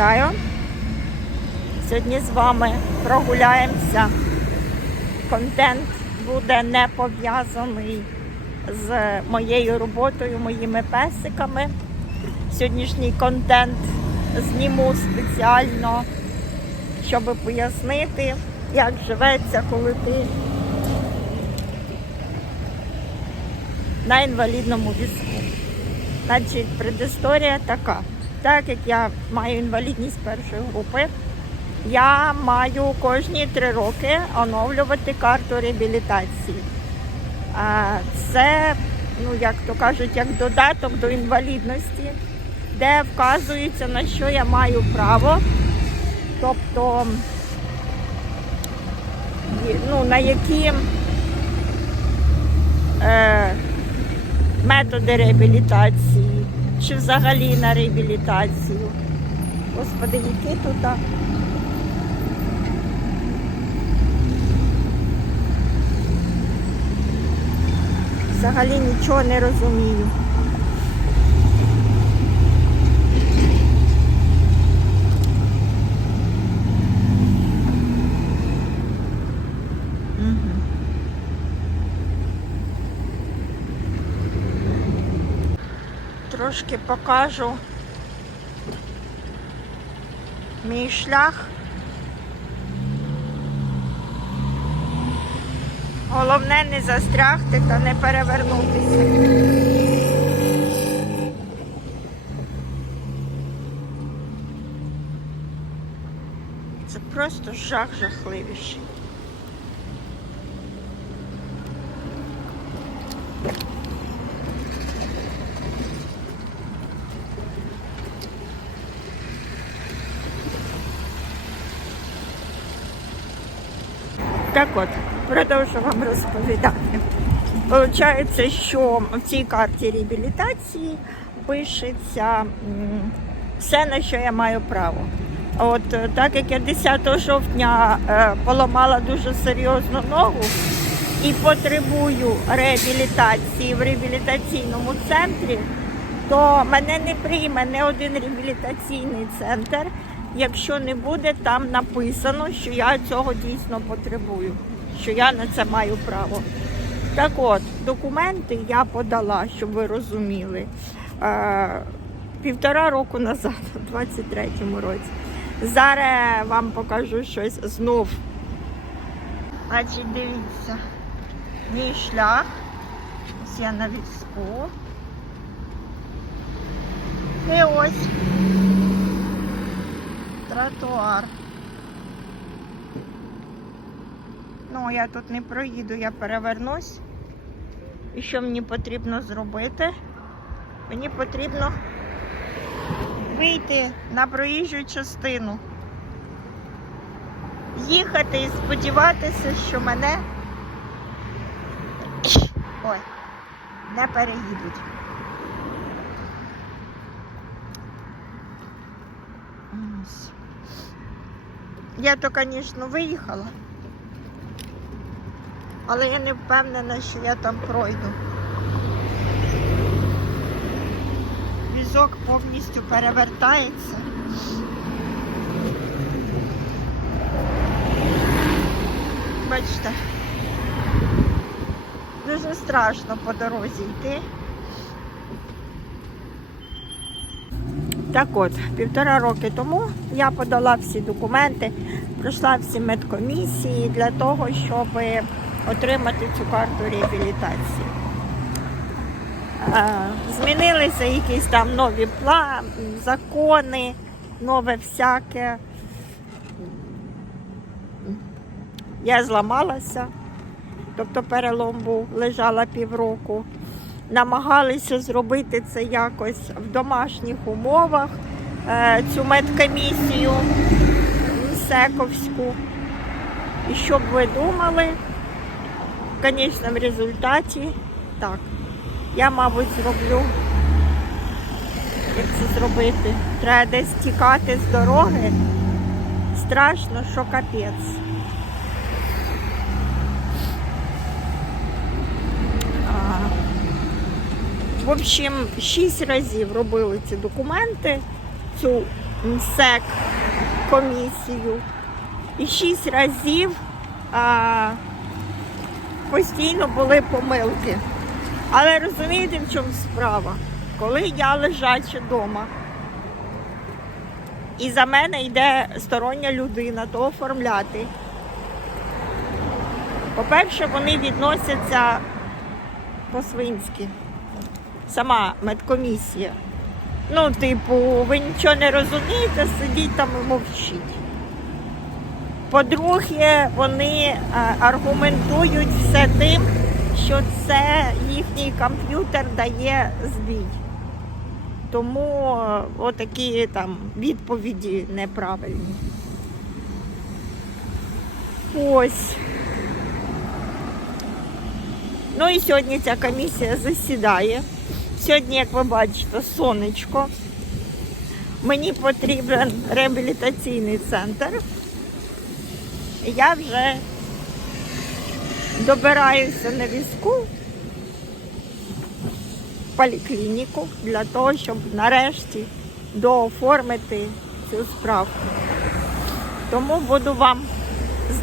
вітаю. Сьогодні з вами прогуляємося. Контент буде не пов'язаний з моєю роботою, моїми песиками. Сьогоднішній контент зніму спеціально, щоб пояснити, як живеться, коли ти на інвалідному візку. Значить, предісторія така. Так як я маю інвалідність першої групи, я маю кожні три роки оновлювати карту реабілітації. Це, ну як то кажуть, як додаток до інвалідності, де вказується, на що я маю право. Тобто, ну, на які е, методи реабілітації, чи взагалі на реабілітацію. Господи, які тут. Взагалі нічого не розумію. Трошки покажу мій шлях. Головне не застрягти та не перевернутися. Це просто жах жахливіший. Так от, продовжу вам розповідати. Получається, що в цій карті реабілітації пишеться все, на що я маю право. От е, так як я 10 жовтня е, поламала дуже серйозну ногу і потребую реабілітації в реабілітаційному центрі, то мене не прийме не один реабілітаційний центр, якщо не буде там написано, що я цього дійсно потребую, що я на це маю право. Так от, документи я подала, щоб ви розуміли, е, півтора року назад, у 23-му році. Зараз вам покажу щось знов. Значить, дивіться, мій шлях. Ось я на візку. І ось тротуар. Ну, я тут не проїду, я перевернусь. І що мені потрібно зробити? Мені потрібно вийти на проїжджу частину. Їхати і сподіватися, що мене ой, не переїдуть. Ось. Я то, звісно, виїхала, але я не впевнена, що я там пройду. Візок повністю перевертається. Бачите, дуже страшно по дорозі йти. Так от, півтора роки тому я подала всі документи, пройшла всі медкомісії для того, щоб отримати цю карту реабілітації. Е, Змінилися якісь там нові пла... закони, нове всяке. Я зламалася, тобто перелом був, лежала півроку. Намагалися зробити це якось в домашніх умовах, е, цю медкомісію Сековську. І що б ви думали, в конечному результаті так. Я, мабуть, зроблю, як це зробити. Треба десь тікати з дороги. Страшно, що капець. В общем, шість разів робили ці документи, цю МСЕК комісію. І шість разів а, постійно були помилки. Але розумієте, в чому справа? Коли я лежача вдома, і за мене йде стороння людина, то оформляти. По-перше, вони відносяться по-свинськи. Сама медкомісія. Ну, типу, ви нічого не розумієте, сидіть там і мовчіть. По-друге, вони е, аргументують все тим, що це їхній комп'ютер дає збій. Тому е, отакі там відповіді неправильні. Ось. Ну і сьогодні ця комісія засідає. Сьогодні, як ви бачите, сонечко. Мені потрібен реабілітаційний центр. Я вже добираюся на візку в поліклініку для того, щоб нарешті дооформити цю справку. Тому буду вам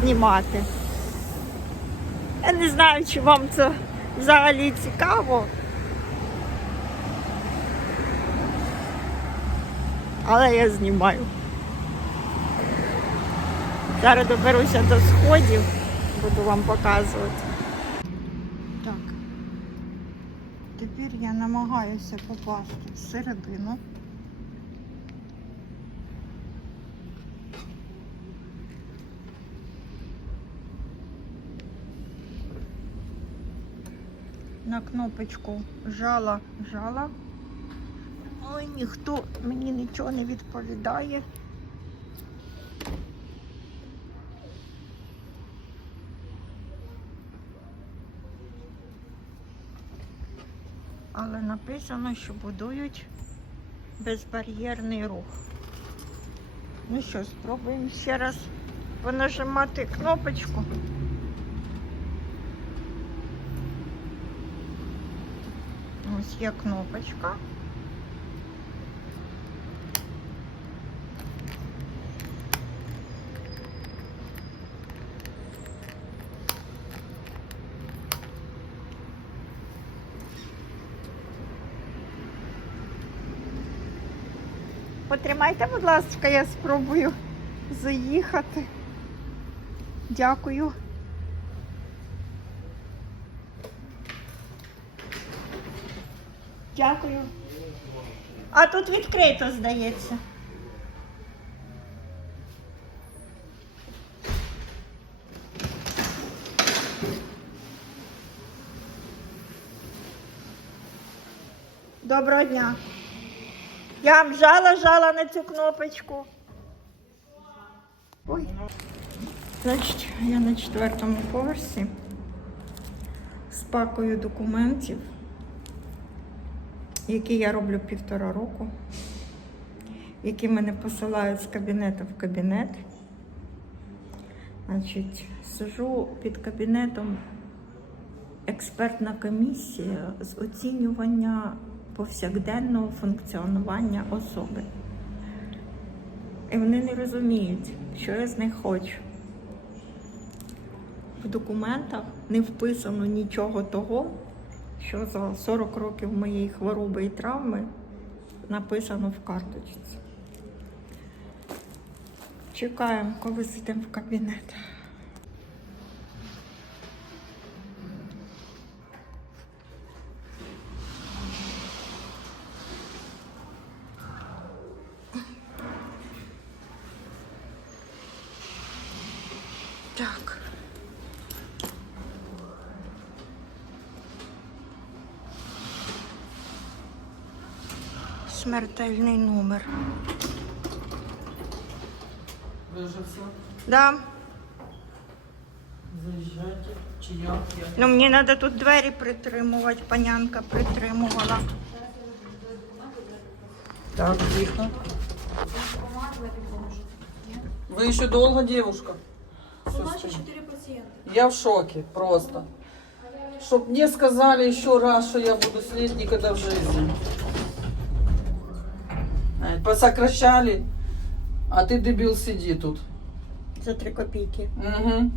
знімати. Я не знаю, чи вам це взагалі цікаво. Але я знімаю. Зараз доберуся до сходів, буду вам показувати. Так. Тепер я намагаюся попасти всередину. На кнопочку жала, жала. Ой, ніхто мені нічого не відповідає. Але написано, що будують безбар'єрний рух. Ну що, спробуємо ще раз понажимати кнопочку. Ось є кнопочка. Потримайте, будь ласка, я спробую заїхати. Дякую. Дякую. А тут відкрито, здається. Доброго дня. Я вам жала, жала на цю кнопочку. Ой. Значить, я на четвертому поверсі з пакою документів, які я роблю півтора року, які мене посилають з кабінету в кабінет. Значить, сижу під кабінетом експертна комісія з оцінювання повсякденного функціонування особи. І вони не розуміють, що я з них хочу. В документах не вписано нічого того, що за 40 років моєї хвороби і травми написано в карточці. Чекаємо, коли зайдемо в кабінет. Так. Смертельний номер. Ви вже все? Да. Заїжджайте. Чи я? Ну мені треба тут двері притримувати, панянка притримувала. Так, тихо. Вы еще долго, девушка? У нас ще 4 пацієнти. Я в шоке просто. Чтоб мне сказали еще раз, что я буду сидеть никогда в жизни. Э, Посокращали А ты, дебил, сиди тут. За 3 копійки. Угу.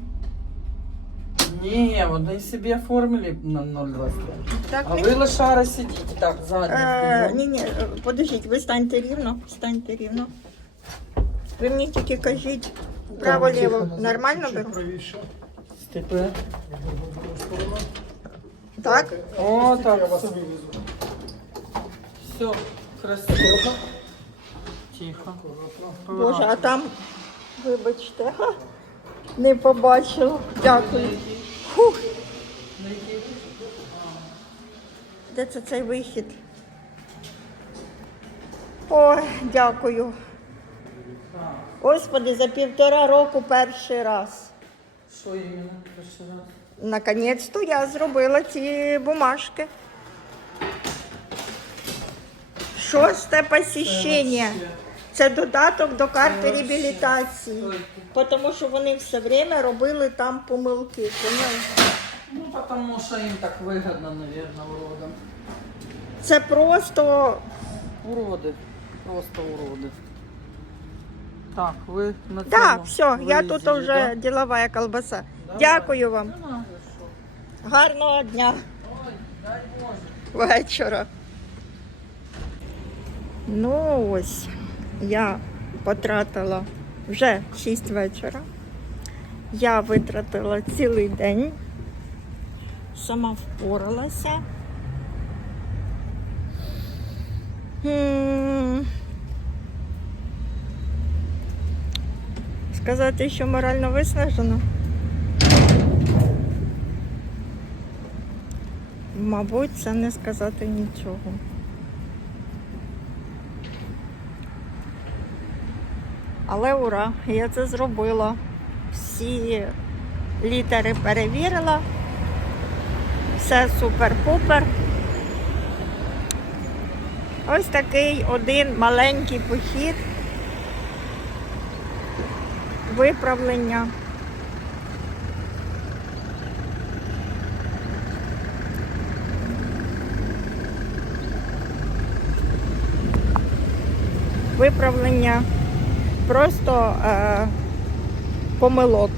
Не, вот они себе оформили на 0,25. Так, А не- вы, лошара, сидите. Так, Е, задницу. ні, ні, подождіть, ви станьте рівно, станьте рівно. Ви мені тільки кажіть право-ліво. Нормально беру? правіше. Степе. Так? О, Я так, вас все. вивезу. Все, красиво. Тихо. Боже, а там, вибачте, ха, не побачила. Дякую. Фух. Де це цей вихід? Ой, дякую. Господи, за півтора року перший раз. Що іменно? Перший раз? Наконець-то я зробила ці бумажки. Шосте посіщення. Це додаток до карти вообще. реабілітації. Тому що вони все время робили там помилки. поняли? Ну, потому что им так выгодно, наверное, уродам. Це просто Уроды. Просто уроды. Так, ви на так, цьому все, я виїзді, тут да? вже ділова колбаса. Давай. Дякую вам. Ну, надо що. Гарного дня. Ой, дай Боже. вечора. Ну ось, я потратила вже 6 вечора. Я витратила цілий день, сама впоралася. Сказати, що морально виснажена. Мабуть, це не сказати нічого. Але ура, я це зробила. Всі літери перевірила. Все супер-пупер. Ось такий один маленький похід. Виправлення. виправлення просто е, помилок.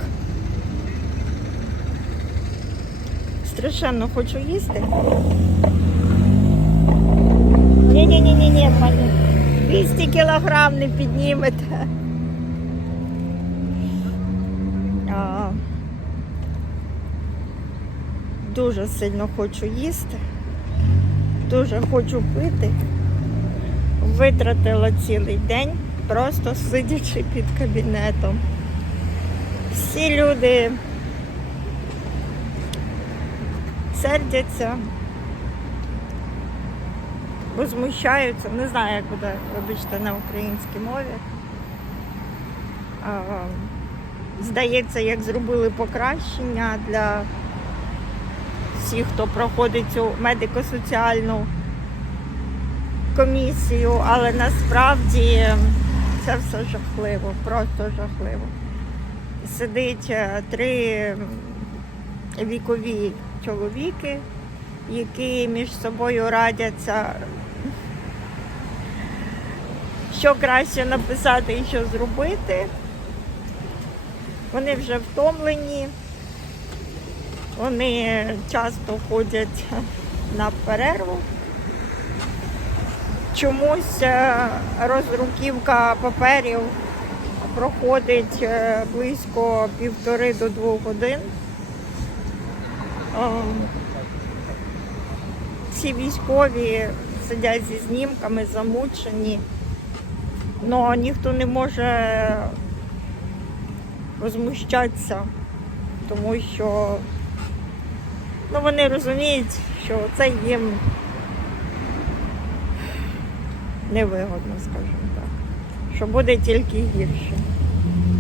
Страшенно хочу їсти. Ні-ні-ні-ні, пані. 200 кілограм не піднімете. А, дуже сильно хочу їсти. Дуже хочу пити витратила цілий день, просто сидячи під кабінетом. Всі люди сердяться, возмущаються, не знаю, як буде, вибачте, на українській мові. Здається, як зробили покращення для всіх, хто проходить цю медико-соціальну комісію, але насправді це все жахливо, просто жахливо. Сидить е, три вікові чоловіки, які між собою радяться, що краще написати і що зробити. Вони вже втомлені, вони часто ходять на перерву чомусь е, роздруківка паперів проходить е, близько півтори до двох годин. Ем, Всі військові сидять зі знімками, замучені, але ніхто не може возмущатися, тому що ну, вони розуміють, що це їм невигодно, скажімо так. Що буде тільки гірше.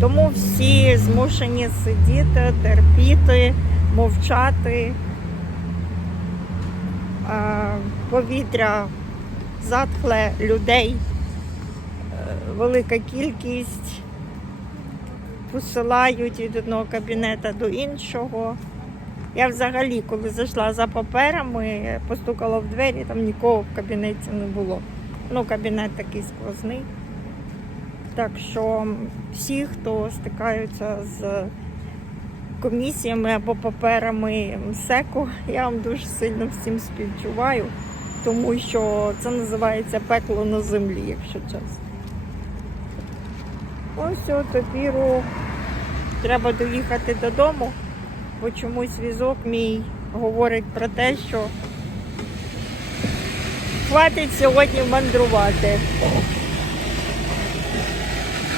Тому всі змушені сидіти, терпіти, мовчати. Повітря затхле людей, е, велика кількість. Посилають від одного кабінету до іншого. Я взагалі, коли зайшла за паперами, постукала в двері, там нікого в кабінеті не було. Ну, кабінет такий сквозний. Так що всі, хто стикаються з комісіями або паперами МСЕКу, я вам дуже сильно всім співчуваю, тому що це називається пекло на землі, якщо чесно. Ось о, тепіру треба доїхати додому, бо чомусь візок мій говорить про те, що хватить сьогодні мандрувати.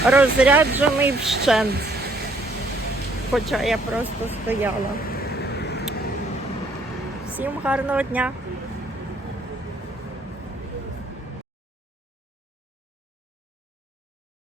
Розряджений вщент. Хоча я просто стояла. Всім гарного дня!